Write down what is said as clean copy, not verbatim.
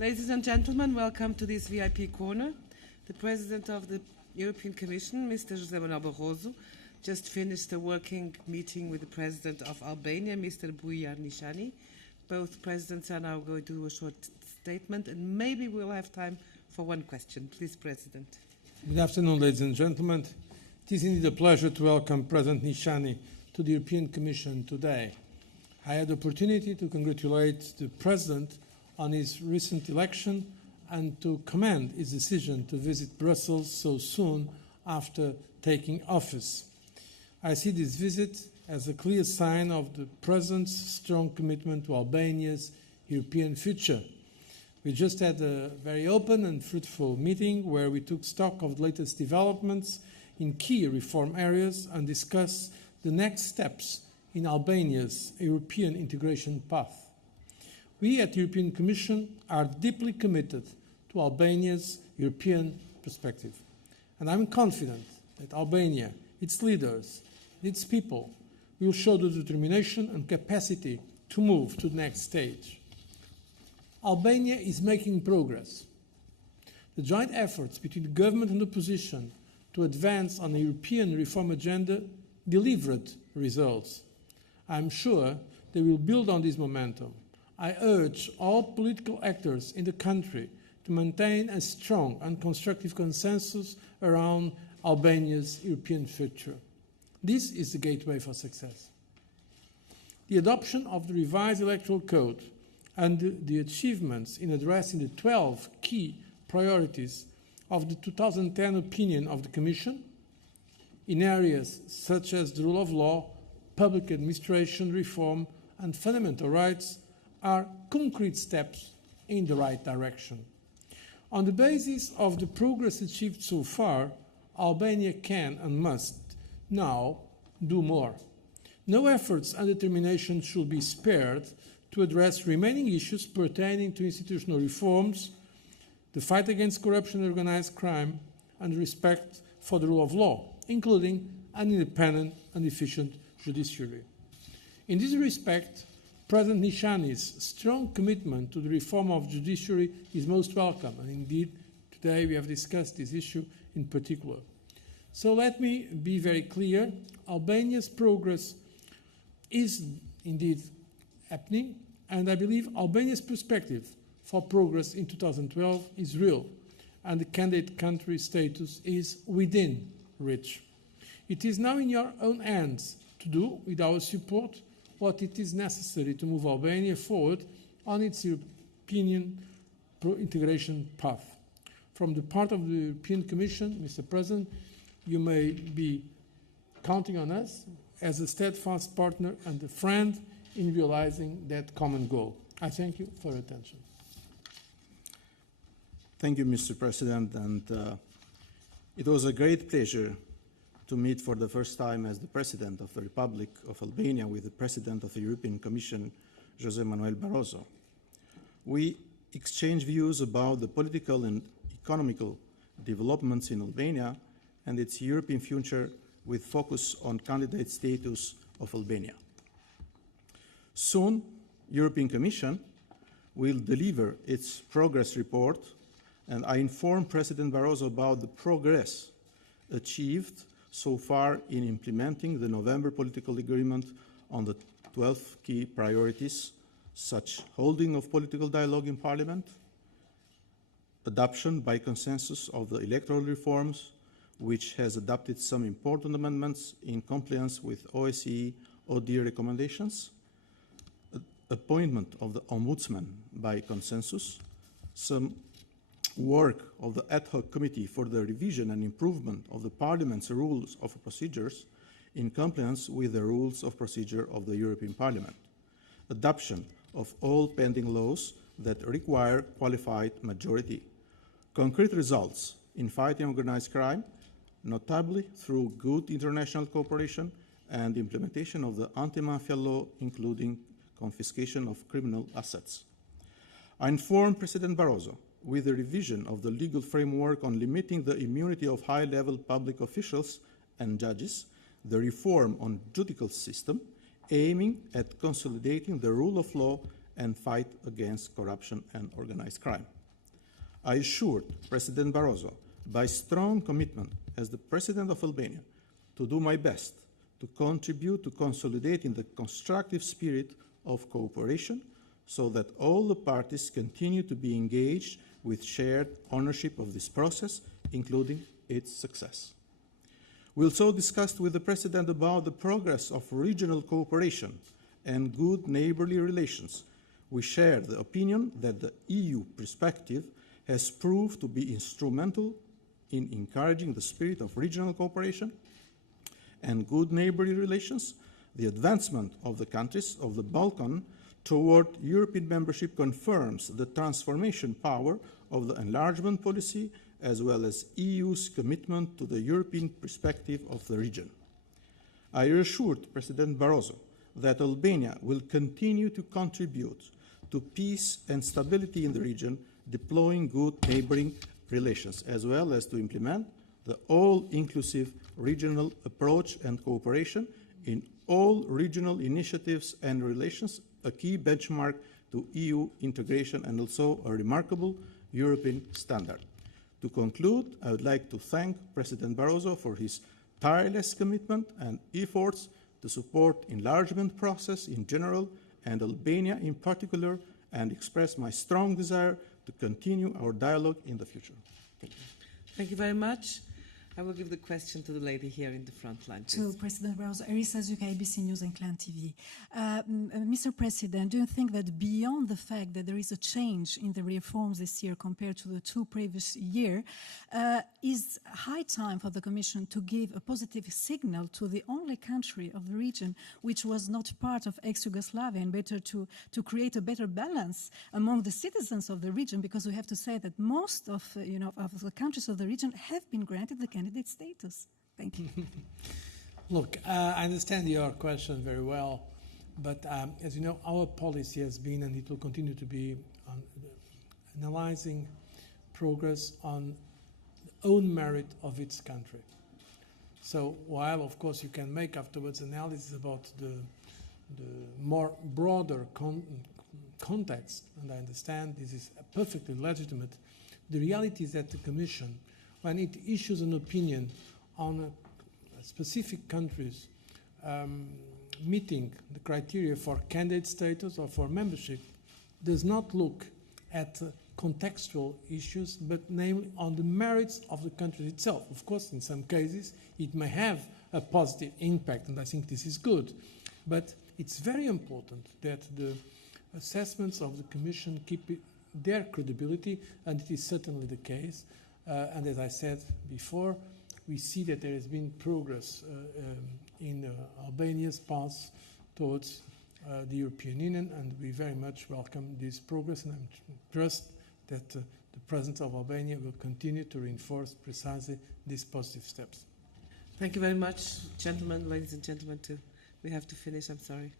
Ladies and gentlemen, welcome to this VIP corner. The President of the European Commission, Mr. José Manuel BARROSO, just finished a working meeting with the President of Albania, Mr. Bujar NISHANI. Both presidents are now going to do a short statement, and maybe we'll have time for one question. Please, President. Good afternoon, ladies and gentlemen. It is indeed a pleasure to welcome President NISHANI to the European Commission today. I had the opportunity to congratulate the President on his recent election and to commend his decision to visit Brussels so soon after taking office. I see this visit as a clear sign of the President's strong commitment to Albania's European future. We just had a very open and fruitful meeting where we took stock of the latest developments in key reform areas and discussed the next steps in Albania's European integration path. We at the European Commission are deeply committed to Albania's European perspective. And I'm confident that Albania, its leaders, its people, will show the determination and capacity to move to the next stage. Albania is making progress. The joint efforts between the government and opposition to advance on a European reform agenda delivered results. I'm sure they will build on this momentum. I urge all political actors in the country to maintain a strong and constructive consensus around Albania's European future. This is the gateway for success. The adoption of the revised electoral code and the achievements in addressing the 12 key priorities of the 2010 opinion of the Commission in areas such as the rule of law, public administration reform, and fundamental rights are concrete steps in the right direction. On the basis of the progress achieved so far, Albania can and must now do more. No efforts and determination should be spared to address remaining issues pertaining to institutional reforms, the fight against corruption and organized crime, and respect for the rule of law, including an independent and efficient judiciary. In this respect, President NISHANI's strong commitment to the reform of the judiciary is most welcome, and indeed today we have discussed this issue in particular. So let me be very clear, Albania's progress is indeed happening, and I believe Albania's perspective for progress in 2012 is real, and the candidate country status is within reach. It is now in your own hands to do, with our support, what it is necessary to move Albania forward on its European integration path. From the part of the European Commission, Mr. President, you may be counting on us as a steadfast partner and a friend in realizing that common goal. I thank you for your attention. Thank you, Mr. President, and it was a great pleasure to meet for the first time as the President of the Republic of Albania with the President of the European Commission, José Manuel BARROSO. We exchanged views about the political and economical developments in Albania and its European future with focus on candidate status of Albania. Soon, European Commission will deliver its progress report, and I informed President Barroso about the progress achieved so far in implementing the November political agreement on the 12 key priorities, such holding of political dialogue in Parliament, adoption by consensus of the electoral reforms, which has adopted some important amendments in compliance with OSCE OD recommendations, appointment of the Ombudsman by consensus, some work of the ad hoc committee for the revision and improvement of the Parliament's rules of procedures in compliance with the rules of procedure of the European Parliament, adoption of all pending laws that require qualified majority, concrete results in fighting organized crime, notably through good international cooperation and implementation of the anti-mafia law, including confiscation of criminal assets. I informed President Barroso with the revision of the legal framework on limiting the immunity of high-level public officials and judges, the reform on judicial system, aiming at consolidating the rule of law and fight against corruption and organized crime. I assured President Barroso, by strong commitment as the President of Albania, to do my best to contribute to consolidating the constructive spirit of cooperation so that all the parties continue to be engaged with shared ownership of this process, including its success. We also discussed with the President about the progress of regional cooperation and good neighborly relations. We shared the opinion that the EU perspective has proved to be instrumental in encouraging the spirit of regional cooperation and good neighborly relations. The advancement of the countries of the Balkan toward European membership confirms the transformation power of the enlargement policy as well as EU's commitment to the European perspective of the region. I assured President Barroso that Albania will continue to contribute to peace and stability in the region, deploying good neighboring relations, as well as to implement the all-inclusive regional approach and cooperation in all regional initiatives and relations, a key benchmark to EU integration and also a remarkable European standard. To conclude, I would like to thank President Barroso for his tireless commitment and efforts to support enlargement process in general and Albania in particular, and express my strong desire to continue our dialogue in the future. Thank you. Thank you very much. I will give the question to the lady here in the front line, please. To President Barroso, Erisa Zuka, ABC News and Clan TV. Mr. President, do you think that beyond the fact that there is a change in the reforms this year compared to the two previous years, is high time for the Commission to give a positive signal to the only country of the region which was not part of ex-Yugoslavia, and better to create a better balance among the citizens of the region, because we have to say that most of the countries of the region have been granted the candidate status. Thank you. Look, I understand your question very well, but as you know, our policy has been, and it will continue to be, on analyzing progress on the own merit of its country. So while, of course, you can make afterwards analysis about the more broader context, and I understand this is perfectly legitimate, the reality is that the Commission, when it issues an opinion on a specific countries meeting the criteria for candidate status or for membership, does not look at contextual issues, but namely on the merits of the country itself. Of course, in some cases, it may have a positive impact, and I think this is good. But it's very important that the assessments of the Commission keep their credibility, and it is certainly the case. And as I said before, we see that there has been progress in Albania's path towards the European Union, and we very much welcome this progress, and I trust that the President of Albania will continue to reinforce precisely these positive steps. Thank you very much, gentlemen, ladies and gentlemen, too. We have to finish, I'm sorry.